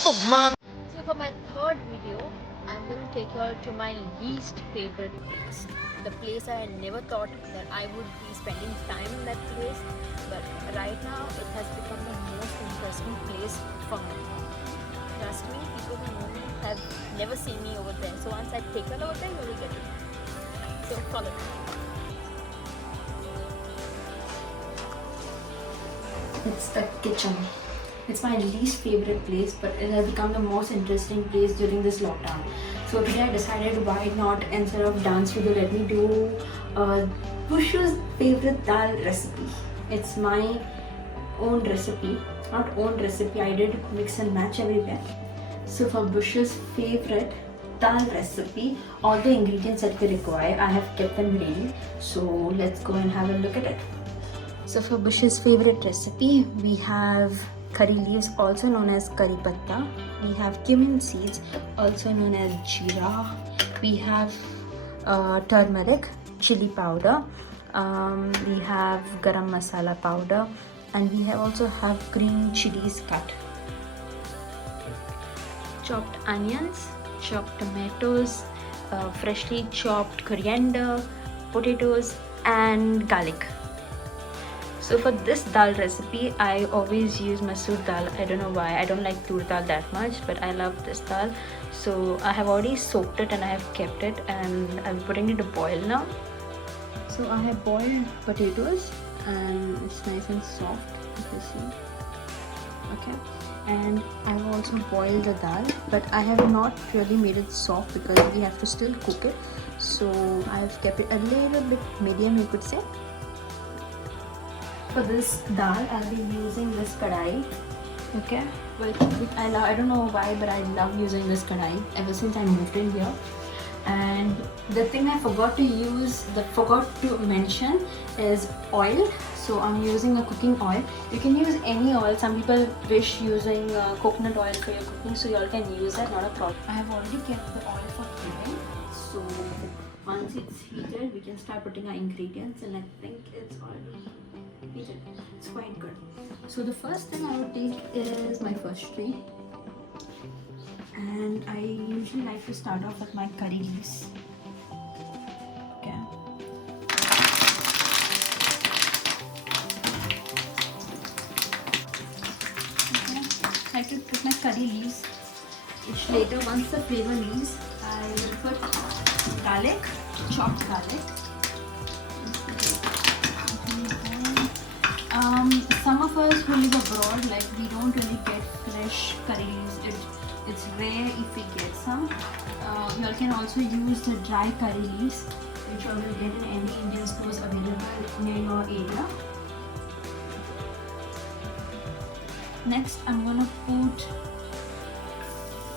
So for my third video, I'm going to take you all to my least favorite place. The place I never thought that I would be spending time in that place, but right now it has become the most interesting place for me. Trust me, people who know me have never seen me over there. So once I take you over there, you will get it. So follow me. It's the kitchen. It's my least favorite place, but it has become the most interesting place during this lockdown. So today I decided, why not, instead of dance video, let me do Bushu's favorite dal recipe. It's my own recipe, not own recipe, I did mix and match everywhere. So for Bushu's favorite dal recipe, all the ingredients that we require, I have kept them ready. So let's go and have a look at it. So for Bushu's favorite recipe, we have curry leaves, also known as curry patta. We have cumin seeds, also known as jeera. We have turmeric, chili powder. We have garam masala powder, and we also have green chilies cut. Chopped onions, chopped tomatoes, freshly chopped coriander, potatoes, and garlic. So for this dal recipe, I always use masoor dal. I don't know why. I don't like tur dal that much, but I love this dal. So I have already soaked it and I have kept it, and I'm putting it to boil now. So I have boiled potatoes and it's nice and soft, if you see. Okay. And I've also boiled the dal, but I have not really made it soft because we have to still cook it. So I've kept it a little bit medium, you could say. For this dal, I'll be using this kadai. Okay, but I don't know why, but I love using this kadai ever since I moved in here. And the thing I forgot to mention is oil. So I'm using a cooking oil. You can use any oil. Some people wish using coconut oil for your cooking, so you all can use that, not a problem. I have already kept the oil for heating. So once it's heated, we can start putting our ingredients, and I think it's already heated. It's quite good. So the first thing I would take is my first tree, and I usually like to start off with my curry leaves. Okay. I like to put my curry leaves. Which later, once the flavor leaves, I will put garlic, chopped garlic. Some of us who live abroad, like, we don't really get fresh curry leaves. It's rare if we get some. You all can also use the dry curry leaves, which you all will get in any Indian stores available near your area. Next, I'm gonna put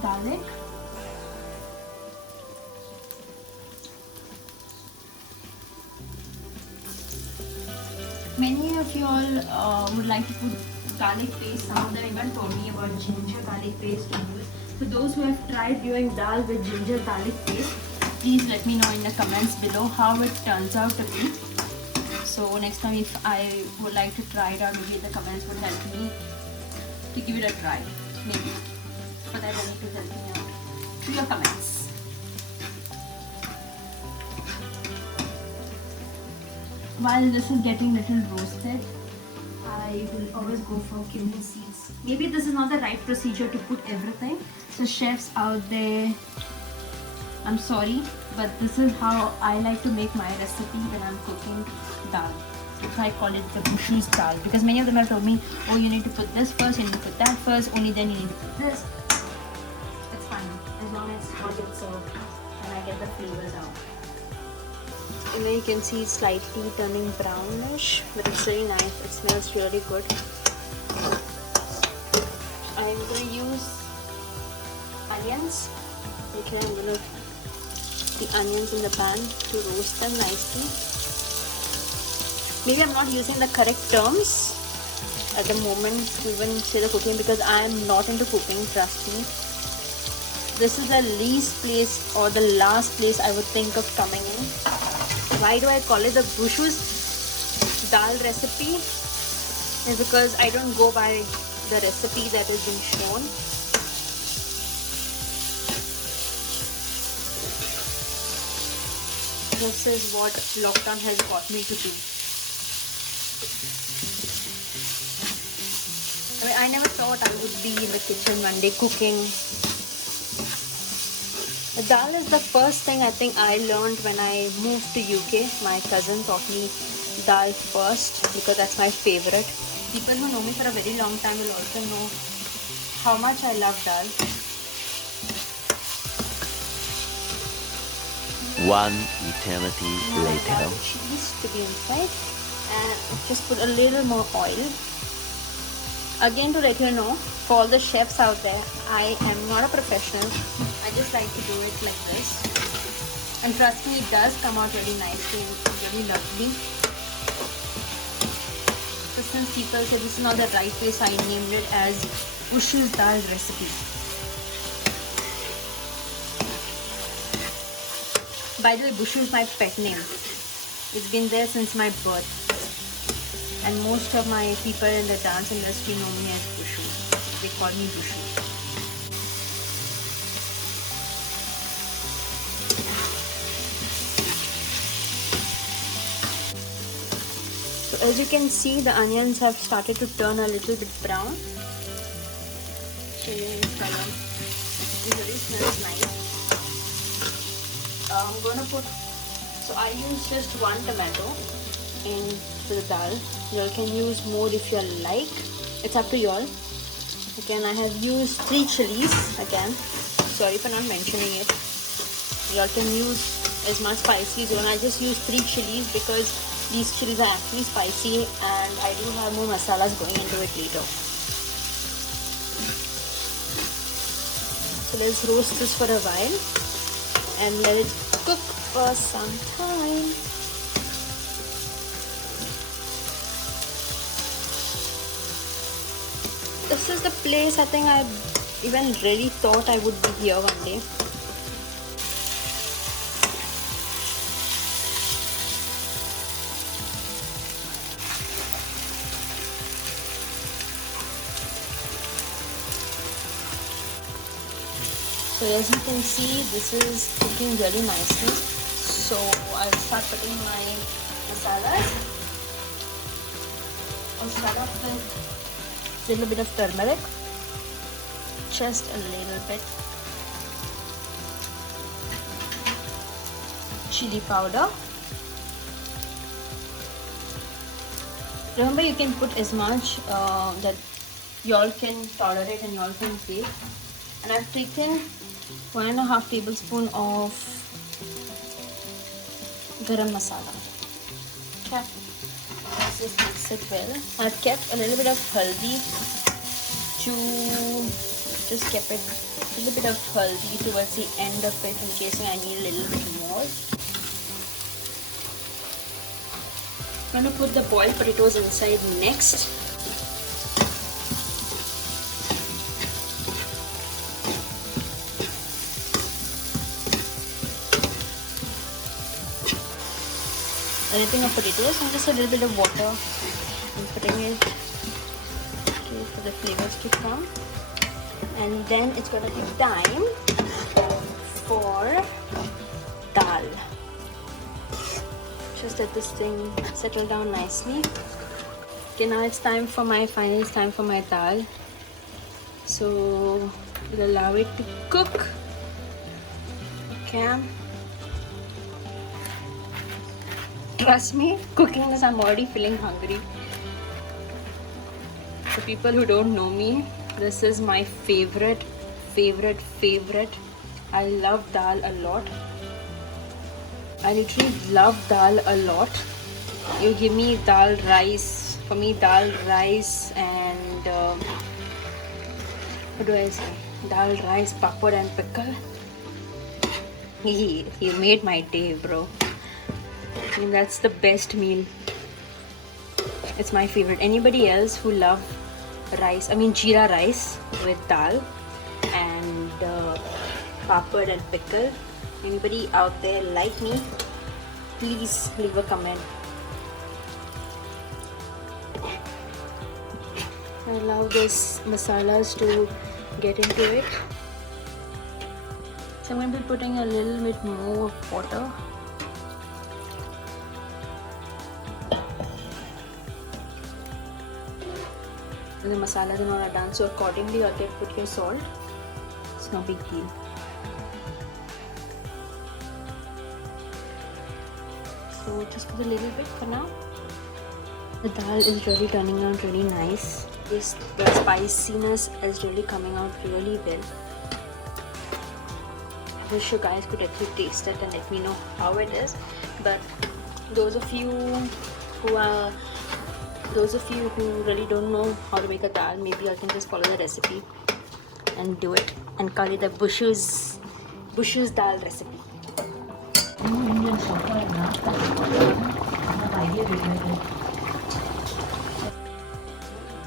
garlic. Many of you all would like to put garlic paste. Some of them even told me about ginger garlic paste to use. For those who have tried doing dal with ginger garlic paste, please let me know in the comments below how it turns out to be. So next time, if I would like to try it out, maybe the comments would help me to give it a try. Maybe. For that, I need to help me out through your comments. While this is getting little roasted, I will always go for cumin seeds. Maybe this is not the right procedure to put everything. So chefs out there, I'm sorry, but this is how I like to make my recipe when I'm cooking dal. So I call it the Bushu's dal, because many of them have told me, oh, you need to put this first, you need to put that first, only then you need to put this. It's fine, as long as how it's served and I get the flavors out. And then you can see it's slightly turning brownish, but it's really nice. It smells really good. I'm going to use onions. Okay, I'm going to put the onions in the pan to roast them nicely. Maybe I'm not using the correct terms at the moment to even say the cooking, because I am not into cooking, trust me. This is the least place or the last place I would think of coming in. Why do I call it the Bushu's dal recipe? Is because I don't go by the recipe that has been shown. This is what lockdown has got me to do. I mean, I never thought I would be in the kitchen one day cooking. Dal is the first thing I think I learned when I moved to UK. My cousin taught me dal first because that's my favorite. People who know me for a very long time will also know how much I love dal. One eternity Now I later. have cheese to be inside, and just put a little more oil. Again, to let you know, for all the chefs out there, I am not a professional. I just like to do it like this. And trust me, it does come out really nicely and really lovely. So since people say this is not the right way, so I named it as Ushu's Dal recipe. By the way, Bushu is my pet name. It's been there since my birth. And most of my people in the dance industry know me as Bushu. They call me Bushu. So as you can see, the onions have started to turn a little bit brown. Changing its color. It really smells nice. I'm gonna put, so I use just one tomato into the dal. You all can use more if you like. It's up to you all. Again, I have used 3 chilies. Again, sorry for not mentioning it. You all can use as much spicy as you want. I just use 3 chilies because these chilies are actually spicy, and I do have more masalas going into it later. So let's roast this for a while and let it cook for some time. This is the place I think I even really thought I would be here one day. So as you can see, this is cooking very nicely. So I'll start putting my masalas. I'll start off with a little bit of turmeric, just a little bit, chili powder. Remember, you can put as much that y'all can tolerate and y'all can take. And I've taken 1.5 tablespoons of garam masala. Okay, let's just mix it well. I've kept a little bit of haldi to just keep it a little bit of haldi towards the end of it in case I need a little bit more. I'm going to put the boiled potatoes inside next. Anything of potatoes and just a little bit of water. I'm putting it for the flavors to come, and then it's gonna be time for dal. Just let this thing settle down nicely. Okay, now it's time for my dal. So we'll allow it to cook. Okay. Trust me, cooking this, I'm already feeling hungry. For people who don't know me, this is my favorite. I love dal a lot. I literally love dal a lot. You give me dal rice. For me, dal rice and what do I say? Dal rice, papad and pickle. You made my day, bro. I mean, that's the best meal. It's my favorite. Anybody else who love rice, I mean jeera rice with dal and papad and pickle, anybody out there like me, please leave a comment. I allow this masalas to get into it. So I'm going to be putting a little bit more water. and the masalas and all are done. So accordingly, you can put your salt. It's no big deal. So just put a little bit for now. The dal is really turning out really nice. The spiciness is really coming out really well. I wish you guys could actually taste it and let me know how it is. But those of you who really don't know how to make a dal, maybe you can just follow the recipe and do it and call it the Bushu's dal recipe.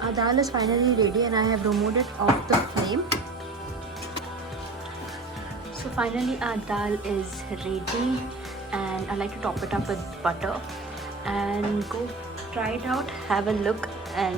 Our dal is finally ready and I have removed it off the flame. So finally our dal is ready and I like to top it up with butter and go try it out, have a look and